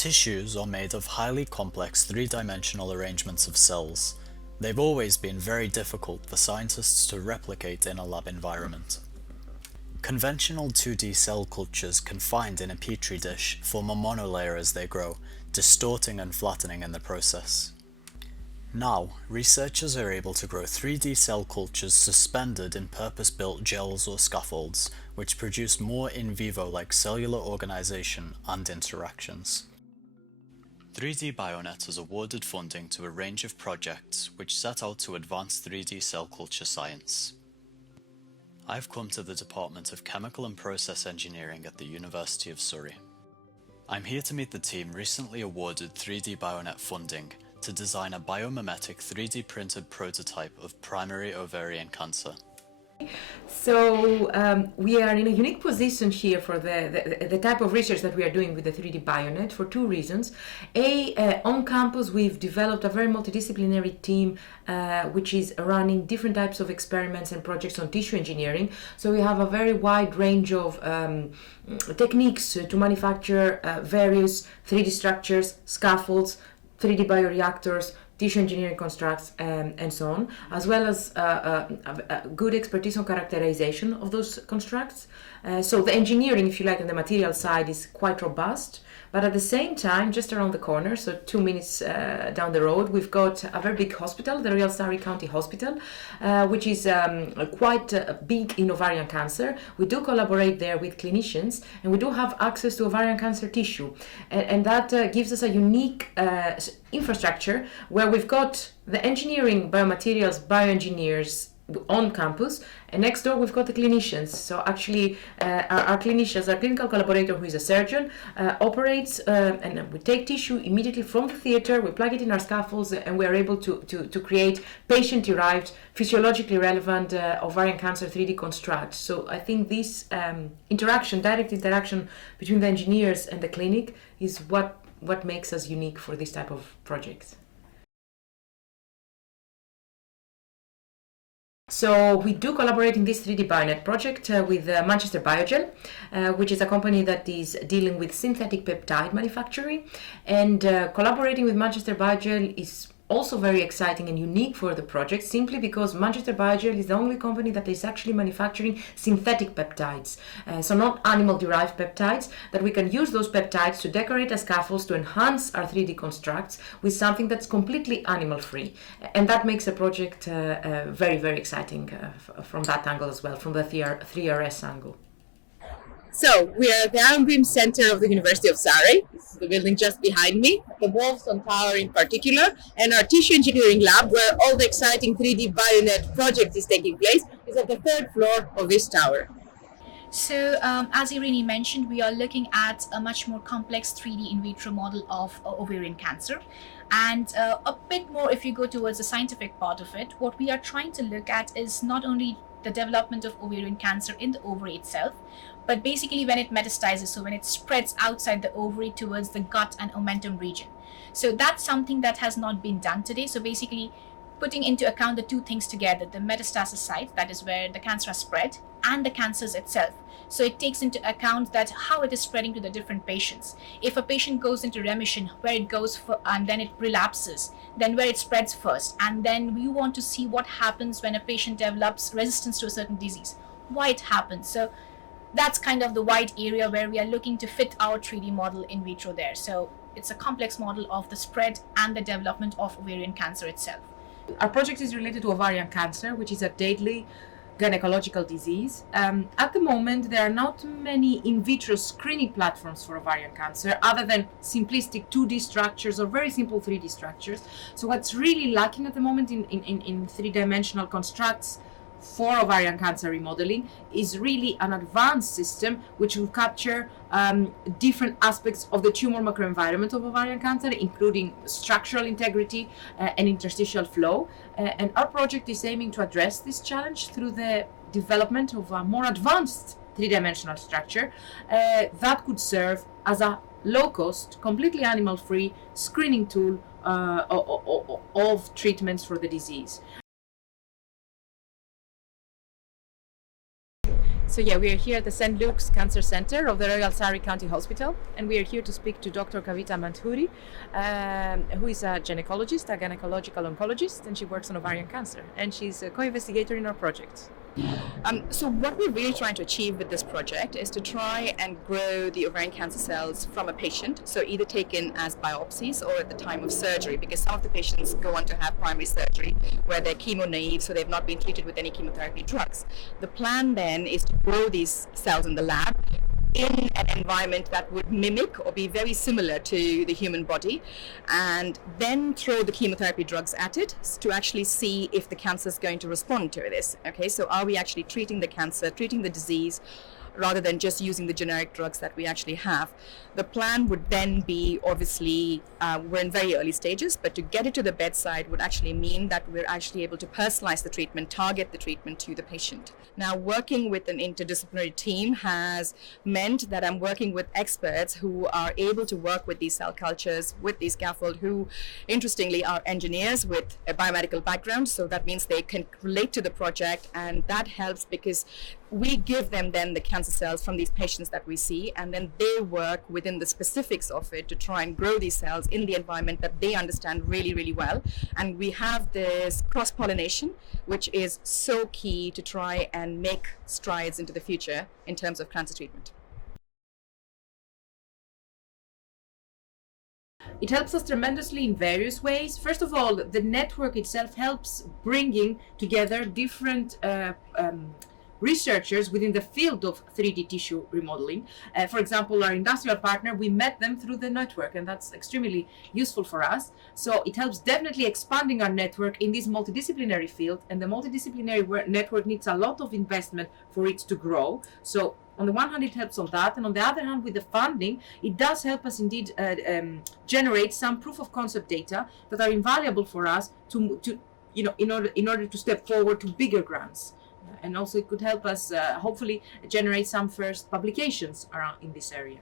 Tissues are made of highly complex three-dimensional arrangements of cells. They've always been very difficult for scientists to replicate in a lab environment. Conventional 2D cell cultures confined in a petri dish form a monolayer as they grow, distorting and flattening in the process. Now, researchers are able to grow 3D cell cultures suspended in purpose-built gels or scaffolds, which produce more in vivo-like cellular organization and interactions. 3D Bionet has awarded funding to a range of projects which set out to advance 3D cell culture science. I've come to the Department of Chemical and Process Engineering at the University of Surrey. I'm here to meet the team recently awarded 3D Bionet funding to design a biomimetic 3D printed prototype of primary ovarian cancer. So we are in a unique position here for the type of research that we are doing with the 3D Bionet for two reasons. On campus we've developed a very multidisciplinary team which is running different types of experiments and projects on tissue engineering. So we have a very wide range of techniques to manufacture various 3D structures, scaffolds, 3D bioreactors, tissue engineering constructs, and so on, as well as a good expertise on characterization of those constructs. So the engineering, if you like, on the material side is quite robust, but at the same time, just around the corner, so 2 minutes down the road, we've got a very big hospital, the Royal Surrey County Hospital, which is quite big in ovarian cancer. We do collaborate there with clinicians, and we do have access to ovarian cancer tissue, and that gives us a unique infrastructure where we've got the engineering, biomaterials, bioengineers on campus, and next door we've got the clinicians. So actually our clinicians, our clinical collaborator who is a surgeon operates and we take tissue immediately from the theater, we plug it in our scaffolds, and we're able to create patient-derived, physiologically relevant ovarian cancer 3D constructs. So I think this direct interaction between the engineers and the clinic is what makes us unique for this type of projects. So we do collaborate in this 3D Bionet project with Manchester Biogel, which is a company that is dealing with synthetic peptide manufacturing. And collaborating with Manchester Biogel is also very exciting and unique for the project, simply because Manchester Biogel is the only company that is actually manufacturing synthetic peptides. So not animal-derived peptides, that we can use those peptides to decorate as scaffolds to enhance our 3D constructs with something that's completely animal-free. And that makes the project very, very exciting from that angle as well, from the 3RS angle. So we are at the Iron Beam Center of the University of Surrey. This is the building just behind me, the Wolfson Tower in particular, and our tissue engineering lab, where all the exciting 3D Bionet project is taking place, is at the third floor of this tower. So as Eirini mentioned, we are looking at a much more complex 3D in vitro model of ovarian cancer. And a bit more, if you go towards the scientific part of it, what we are trying to look at is not only the development of ovarian cancer in the ovary itself, but basically when it metastasizes, so when it spreads outside the ovary towards the gut and omentum region. So that's something that has not been done today. So basically putting into account the two things together, the metastasis site, that is where the cancer has spread, and the cancers itself. So it takes into account that how it is spreading to the different patients. If a patient goes into remission, where it goes for, and then it relapses, then where it spreads first, and then we want to see what happens when a patient develops resistance to a certain disease, why it happens. So that's kind of the wide area where we are looking to fit our 3D model in vitro there. So it's a complex model of the spread and the development of ovarian cancer itself. Our project is related to ovarian cancer, which is a deadly gynaecological disease. At the moment, there are not many in vitro screening platforms for ovarian cancer other than simplistic 2D structures or very simple 3D structures. So what's really lacking at the moment in three-dimensional constructs for ovarian cancer remodeling is really an advanced system which will capture different aspects of the tumor microenvironment of ovarian cancer, including structural integrity and interstitial flow. And our project is aiming to address this challenge through the development of a more advanced three-dimensional structure that could serve as a low-cost, completely animal-free screening tool of treatments for the disease. So yeah, we are here at the St. Luke's Cancer Center of the Royal Surrey County Hospital, and we are here to speak to Dr. Kavita Manthuri, who is a gynecologist, a gynecological oncologist, and she works on ovarian cancer, and she's a co-investigator in our project. So what we're really trying to achieve with this project is to try and grow the ovarian cancer cells from a patient, so either taken as biopsies or at the time of surgery, because some of the patients go on to have primary surgery where they're chemo naive, so they've not been treated with any chemotherapy drugs. The plan then is to grow these cells in the lab in an environment that would mimic or be very similar to the human body, and then throw the chemotherapy drugs at it to actually see if the cancer is going to respond to this. Okay, so are we actually treating the cancer, treating the disease, rather than just using the generic drugs that we actually have? The plan would then be, obviously, we're in very early stages, but to get it to the bedside would actually mean that we're actually able to personalize the treatment, target the treatment to the patient. Now, working with an interdisciplinary team has meant that I'm working with experts who are able to work with these cell cultures, with these scaffold, who interestingly are engineers with a biomedical background, so that means they can relate to the project, and that helps because we give them then the cancer cells from these patients that we see, and then they work within the specifics of it to try and grow these cells in the environment that they understand really, really well. And we have this cross-pollination, which is so key to try and make strides into the future in terms of cancer treatment. It helps us tremendously in various ways. First of all, the network itself helps bringing together different researchers within the field of 3D tissue remodeling. For example, our industrial partner, we met them through the network, and that's extremely useful for us. So it helps definitely expanding our network in this multidisciplinary field, and the multidisciplinary network needs a lot of investment for it to grow. So on the one hand, it helps on that, and on the other hand, with the funding, it does help us indeed generate some proof of concept data that are invaluable for us to in order to step forward to bigger grants. And also it could help us hopefully generate some first publications around in this area.